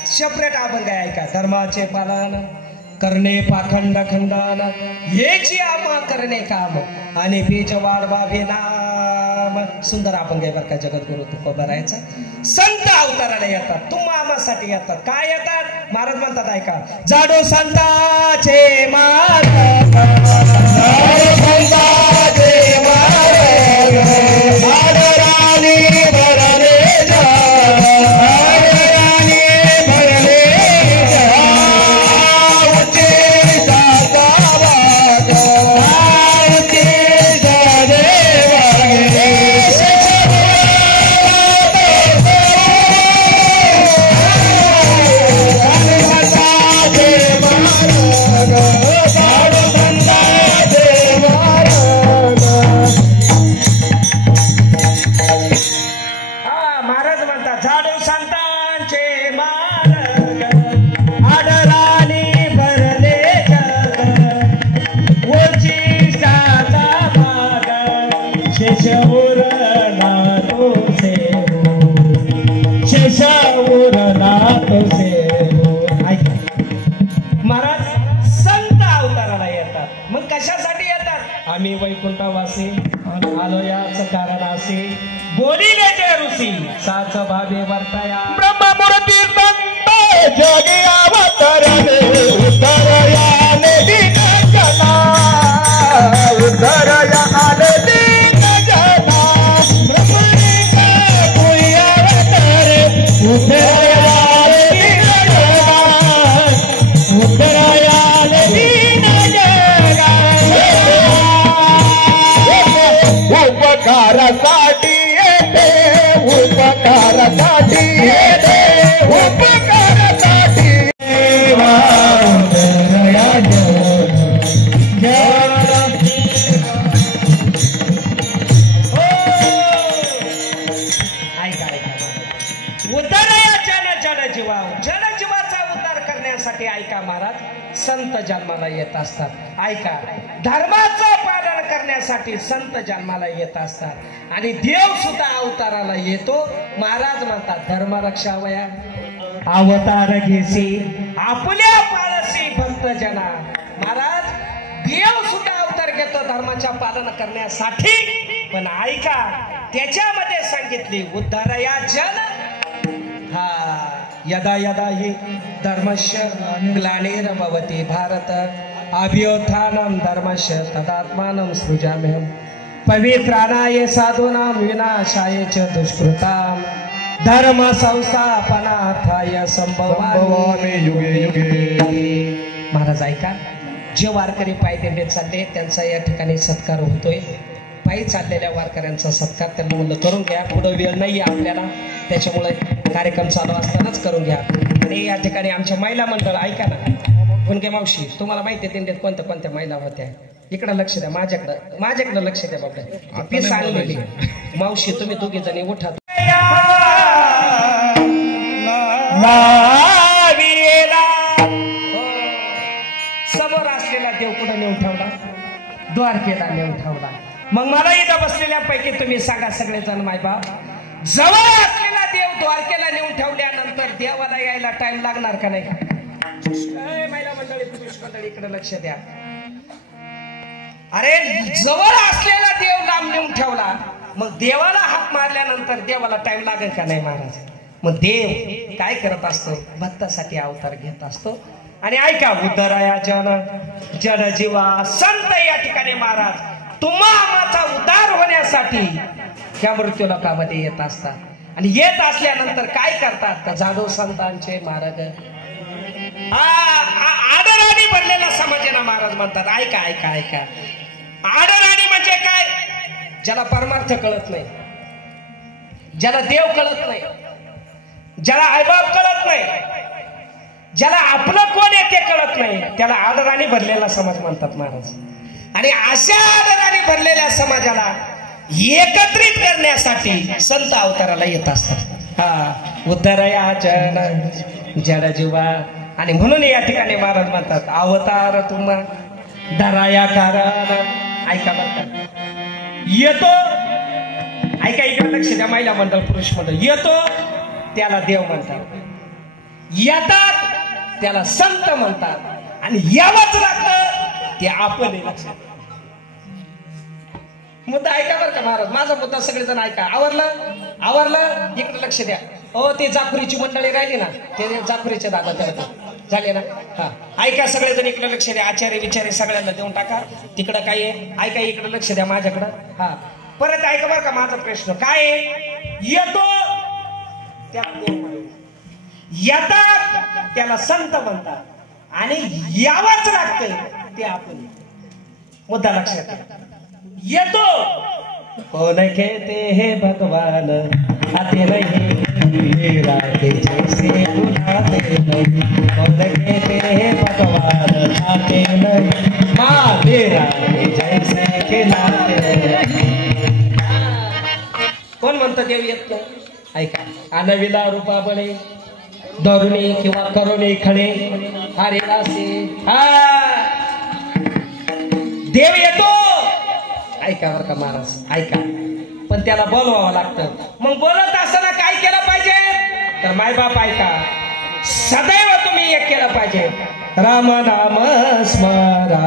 सेपरेट अभंग आहे का धर्माचे पालन करणे पाखंड खंडन हेची आम्हा करणे काम आणि बीज वाढवावे नाम सुंदर अभंग आहे बरं का जगद्गुरु तुकोबारायचा संत अवताराला येतात तुम्हा आम्हासाठी येतात काय येतात महाराज म्हणतात ऐका जाडो संताचे महाराज आम्ही वैकुंठवासी आलो याच कारण असे बोलिले जे ऋषी साच भावे वर्तया ब्रह्ममूर्ती संत जोगी अवतरले उतरयाने दिन जना उतरयाने दिन जना ब्रह्मनिका कोई अवतरे उतरयाने दिन जना उतरयाने दिन जना उपकारासाठी येते उपकारासाठी येते उपकारासाठी जनजीवाचा उद्धार करण्यासाठी ऐका महाराज संत जन्माला येत असतात ऐका धर्माचं पालन करण्यासाठी संत जन्माला येत असतात आणि देव सुद्धा अवताराला येतो महाराज म्हणतात धर्म रक्षावया अवतार घेसी आपल्या पाळसी भक्त जना महाराज देव सुद्धा अवतार घेतो धर्माच्या पालन करण्यासाठी पण ऐका त्याच्यामध्ये सांगितली उद्धारया जन हा यदा यदा हि धर्मस्य ग्लानिर्भवति भारत अभ्युत्थानं धर्मस्य तदात्मानं सृजाम्यहं पवित्राणाय साधूनां विनाशाय च दुष्कृतां धर्म संस्थापनार्थाय संभवामि युगे युगे। महाराज ऐका जे वारकरी पायदिंडे चालले त्यांचा या ठिकाणी सत्कार होतोय पायी चाललेल्या वारकऱ्यांचा सत्कार त्यांना म्हणलं करून घ्या पुढे वेळ नाही आपल्याला त्याच्यामुळे कार्यक्रम चालू असतानाच करून घ्या आणि या ठिकाणी आमच्या महिला मंडळ ऐका ना कोणत्या मावशी तुम्हाला माहिती आहे दिंडीत कोणत्या कोणत्या महिला होत्या इकडे लक्ष द्या माझ्याकडे लक्ष द्या बाबा पीस आणलेली मावशी तुम्ही दोघी जणी उठा समोर असलेला देव कुठं नेऊन ठेवला द्वारकेला नेऊन ठेवला मग मला इथं बसलेल्या पैकी तुम्ही सांगा सगळेजण मायबाप जवळ असलेला देव द्वारकेला नेऊन ठेवल्यानंतर देवाला यायला टाइम लागणार का नाही महिला मंडळी पुरुष मंडळी इकडे लक्ष द्या अरे जवळ असलेला देव लांब नेऊन ठेवला मग देवाला हात मारल्यानंतर देवाला टाइम लागेल का नाही महाराज मग देव काय करत असतो भक्तासाठी अवतार घेत असतो आणि ऐका उद्धराया जन जीवा संत या ठिकाणी महाराज तुम्हा आम्हाचा उद्धार होण्यासाठी या मृत्यू लोकांमध्ये येत असतात आणि येत असल्यानंतर काय करतात जाडो संतांचे महाराज आदराने भरलेला समाजाला महाराज म्हणतात ऐका ऐका ऐका आदराने म्हणजे काय ज्याला परमार्थ कळत नाही ज्याला देव कळत नाही, ज्याला आईबाप कळत नाही, ज्याला आपलं कोण आहे ते कळत नाही, त्याला आदराने भरलेला समाज म्हणतात महाराज. आणि अशा आदराने भरलेल्या समाजाला एकत्रित करण्यासाठी संत अवताराला येत असतात. हा उद्धरया जड जीवा. आणि म्हणून या ठिकाणी महाराज म्हणतात अवतार तुम्हा धराया कारण. ऐका म्हणतात येतो, ऐका इकडे लक्ष द्या, महिला मंडळ पुरुष मंडळ. येतो त्याला देव म्हणतात, येतात त्याला संत म्हणतात, आणि यावंच लागतं ते आपण. लक्षात मुद्दा ऐका बरं का महाराज, माझा मुद्दा सगळेजण ऐका. आवरलं इकडे लक्ष द्या. हो ते जाकुरीची मंडळी राहिली ना, ते जाकुरीचे दादा झाले ना. हा ऐका सगळेजण इकडे लक्ष द्या. आचार्य विचारे सगळ्यांना देऊन टाका. तिकडं काय आहे ऐका, इकडे लक्ष द्या माझ्याकडं. हा परत ऐका बरं का माझा प्रश्न काय आहे. येतो त्याला देव म्हणतात, येतात त्याला संत म्हणतात, आणि यावंच लागतंय ते आपण. मुद्दा लक्षात घ्या. येतो कौन कहते हे भगवान आते नहीं राधे जैसे बुलाते नहीं. कौन कहते हे भगवान आते नहीं माँ राधे जैसे खिलाते नहीं. कोण म्हणतं देव येत नाही. ऐका आनविला रूपा बळे दरुणी किंवा करुणी खडे हरिदासे. हा देव येतो. ऐका बरं का महाराज ऐका, पण त्याला बोलवावं लागतं. मग बोलत असताना काय केलं पाहिजे तर मायबाप ऐका, सदैव तुम्ही एक केलं पाहिजे. राम नाम स्मरा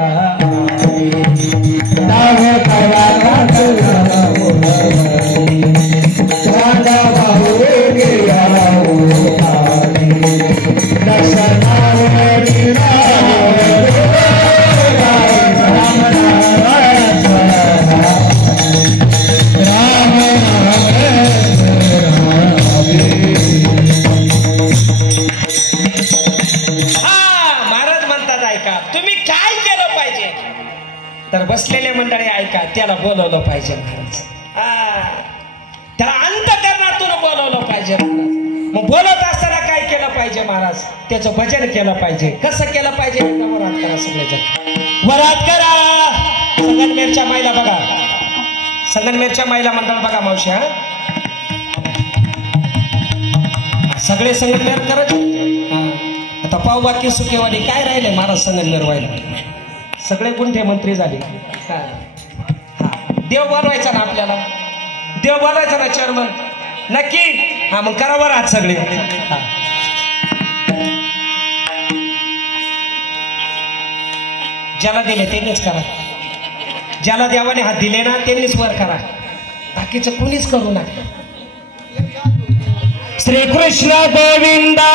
तर बसलेले मंडळी ऐका, त्याला बोलवलं पाहिजे महाराज. त्याला अंतःकरणातून बोलवलं पाहिजे महाराज. मग बोलत असताना काय केलं पाहिजे महाराज, त्याचं भजन केलं पाहिजे. कसं केलं पाहिजे वरात करा, सगळेजण वरात करा. संगनमेरच्या महिला बघा, संगनमेरच्या महिला मंडळ बघा मावशी. सगळे संगनमेर करत. आता पाव बाकी सुकेवाडी काय राहिले महाराज संगनमेर व्हायला. सगळे गुंठे मंत्री झाले. देव बोलवायचा ना आपल्याला, देव बोलवायचा ना चेअरमन नक्की. हा मग करा बरं आज सगळे. ज्याला दिले त्यांनीच करा, ज्याला देवाने हात दिले ना त्यांनीच वर करा, बाकीचं कोणीच करू नका. श्रीकृष्ण गोविंदा.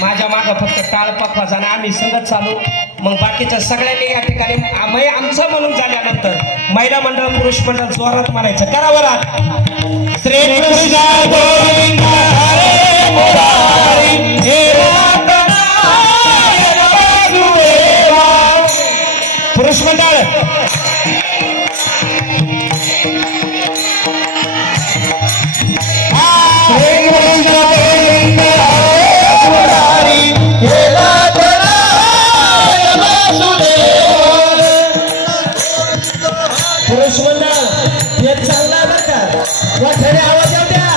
माझ्या मागं फक्त टाळ पकवाचा आणि आम्ही संगत चालू. मग बाकीच्या सगळ्यांनी या ठिकाणी आमचं म्हणून झाल्यानंतर महिला मंडळ पुरुष मंडळ जोरात म्हणायचं. करा बरं. श्रीकृष्ण गोविंद हरे मुरारी हे पुरुष मंडळ. पुरुष मंडळ हे चालणार बरं का, आवाज द्या.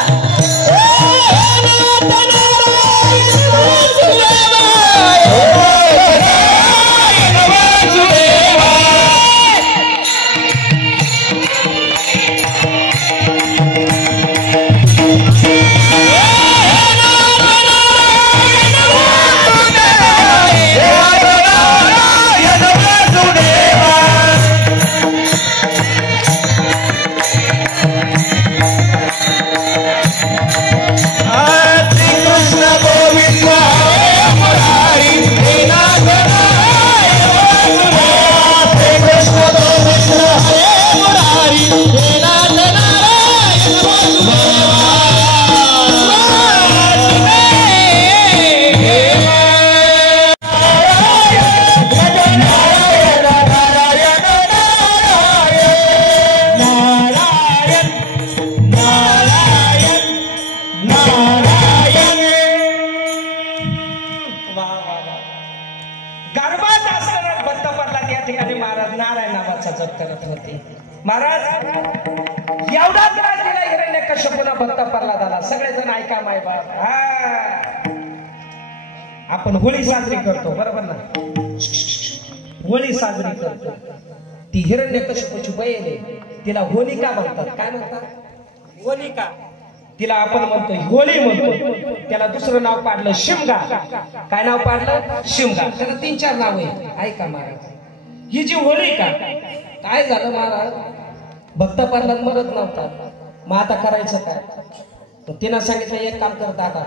महाराज एवढा त्रास दिला हिरण्यकश्यपूला भक्त प्रल्हादाला. सगळेजण ऐका माय बाप. आपण होळी साजरी करतो बरोबर ना. होळी साजरी करतो. ती हिरण्यकश्यपूची बहीण आहे, तिला होलिका म्हणतात. काय म्हणतात? होलिका. तिला आपण म्हणतो होळी म्हणतो. त्याला दुसरं नाव पाडलं शिमगा. काय नाव पाडलं? शिमगा. त्याला 3-4 नाव आहे. ऐका महाराज, ही जी होलिका काय झालं महाराज, भक्त प्रल्हाद मरत नव्हता. मग आता करायचं काय? तिनं सांगितलं एक काम कर दादा,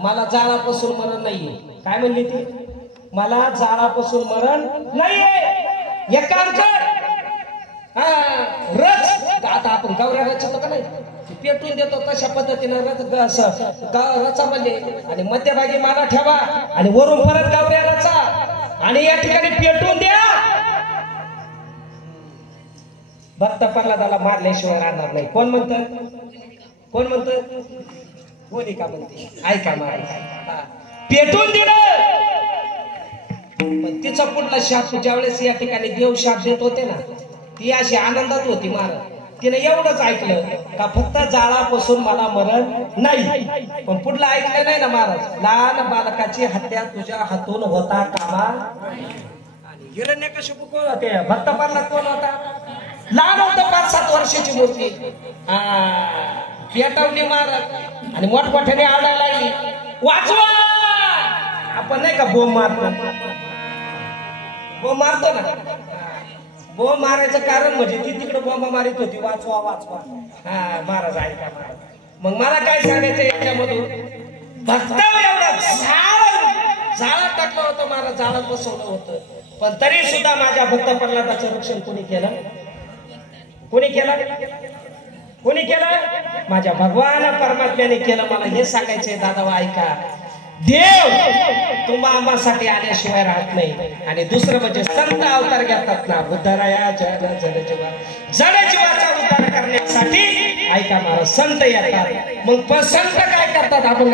मला जाळापासून मरण नाहीये. काय म्हणली ती? मला जाळापासून मरण नाहीये. एक काम कर, रच. आता आपण गौऱ्या रचतो का नाही, पेटून देतो तशा पद्धतीनं रचा म्हणले आणि मध्यभागी मला ठेवा आणि वरून परत गौऱ्या रचा आणि या ठिकाणी पेटून द्या. भक्त प्रल्हादाला मारल्याशिवाय राहणार नाही. कोण म्हणतं? कोण म्हणतं? होलिका म्हणते. ऐका महाराज, पेटून दिलं. पण तिचा पुढला शाप ज्यावेळेस या ठिकाणी देव शाप देत होते ना, ती अशी आनंदात होती महाराज. तिने एवढंच ऐकलं का फक्त जाळापासून मला मरण नाही. पण पुढलं ऐकलं नाही ना महाराज. लहान बालकाची हत्या तुझ्या हातून होता कामा. आणि हिरण्यकश्यपू कोण होते? भक्त प्रल्हाद कोण होता? लहान होतं, 5-7 वर्षाची मूर्ती. पेटवली महाराज आणि मोठमोठ्याने आडायला लागली, वाचवा. आपण नाही का बोंब मारतो? बोंब मारतो ना. बोंब मारायचं कारण म्हणजे ती तिकडे बोंब मारित होती, वाचवा वाचवा. महाराज ऐका महाराज. मग मला काय सांगायचं याच्यामधून? भक्त एवढा झाडात टाकलं होतं महाराज, झाडात बसवलं होतं. पण तरी सुद्धा माझ्या भक्त प्रल्हादाचं रक्षण कोणी केलं? कोणी केलं? कोणी केलं? माझ्या भगवान परमात्म्याने केलं. मला हे सांगायचंय दादा, ऐका. देव तुम्हा आम्हासाठी आल्याशिवाय राहत नाही. आणि दुसरं म्हणजे संत अवतार घेतात ना, बुद्धराया जडजीवाचा उद्धार करण्यासाठी. ऐका महाराज, संत येतात. मग संत काय करतात? आपण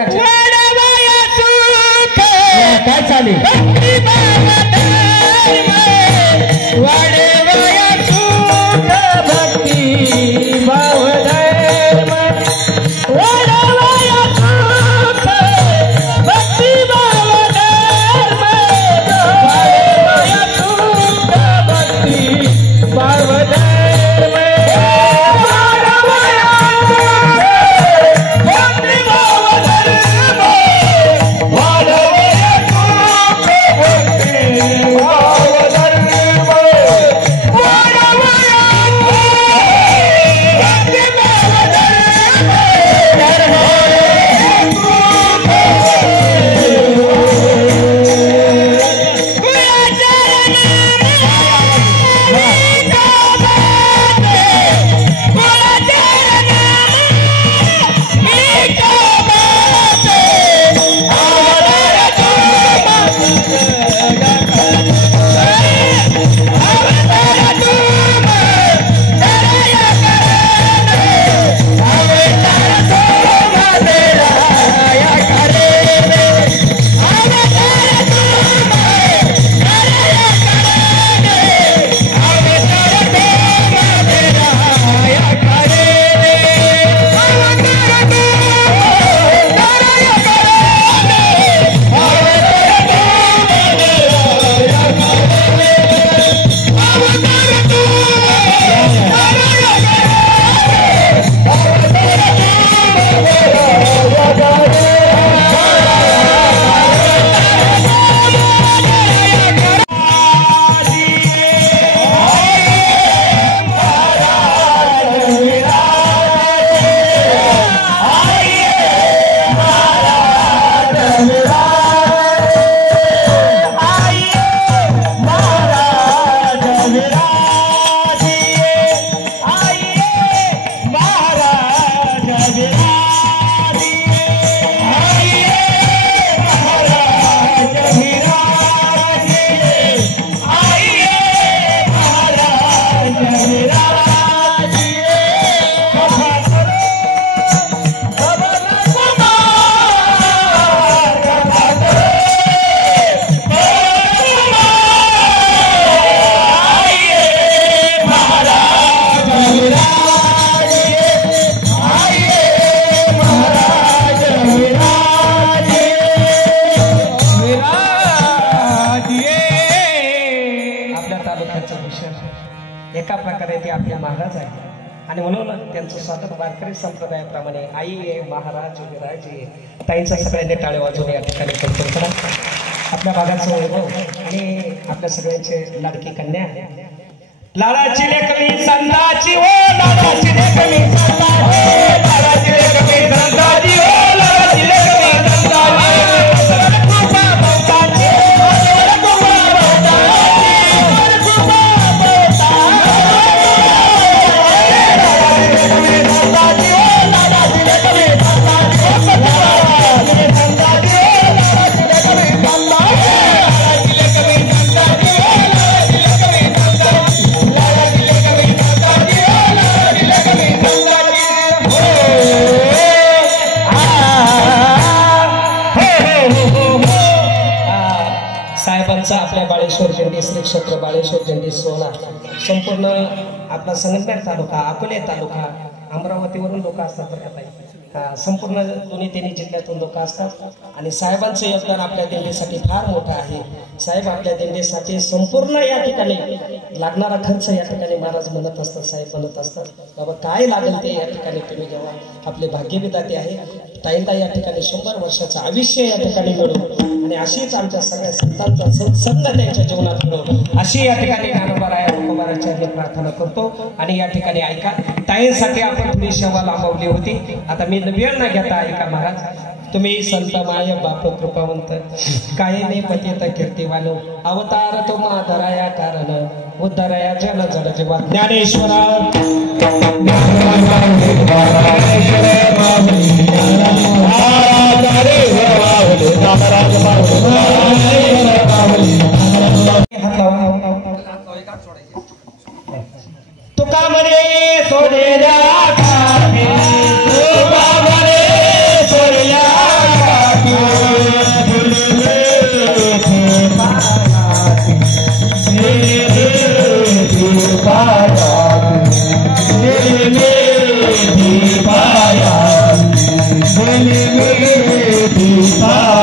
काय चालेल? महाराज आहे आणि म्हणून त्यांचं स्वागत वारकरी संप्रदायाप्रमाणे आई आहे, महाराज विराज आहे, ताईंचा सगळ्यांनी टाळे वाजवून या ठिकाणी कौतुक करा. आपल्या भागाचं वैभव आणि आपल्या सगळ्यांचे लाडकी कन्या लाडाची लेकमी संताची हो, लाडाची लेकमी संताची, लाडाची लेकमी संताची हो, लाडाची लेकमी संताची, कृपा भक्ताची, कृपा साहेबांचा आपल्या बाळेश्वर दिंडी श्री क्षेत्र बाळेश्वर दिंडी सोहळा संपूर्ण आपला संगमनेर तालुका, अकोले तालुका, अमरावतीवरून लोक असतात बरं का ताई. संपूर्ण दोन्ही तिन्ही जिल्ह्यातून लोक असतात आणि साहेबांचं योगदान आपल्या दिंडीसाठी फार मोठं आहे. साहेब आपल्या दिंडीसाठी संपूर्ण या ठिकाणी लागणारा खर्च या ठिकाणी महाराज म्हणत असतात, साहेब म्हणत असतात बाबा काय लागेल ते या ठिकाणी तुम्ही जेव्हा आपले भाग्यविधाते आहे. ताईंना या ठिकाणी 100 वर्षाचं आयुष्य या ठिकाणी मिळवलं आणि अशीच आमच्या सगळ्या संतांचा सत्संग त्यांच्या जीवनात मिळवलं अशी या ठिकाणी ज्ञानोबाराया तुकोबारायांची प्रार्थना करतो. आणि या ठिकाणी ऐका, ताईंसाठी आपण थोडी सेवा लांबवली होती, आता मी वेळ न घेता ऐका महाराज. तुम्ही संत माय बाप कृपावंत कायने पतित कीर्तिवान अवतार तो माधराया कारण उद्धराया जन जड जीवा ज्ञानेश्वरा तुका म्हणे सोडेला पाया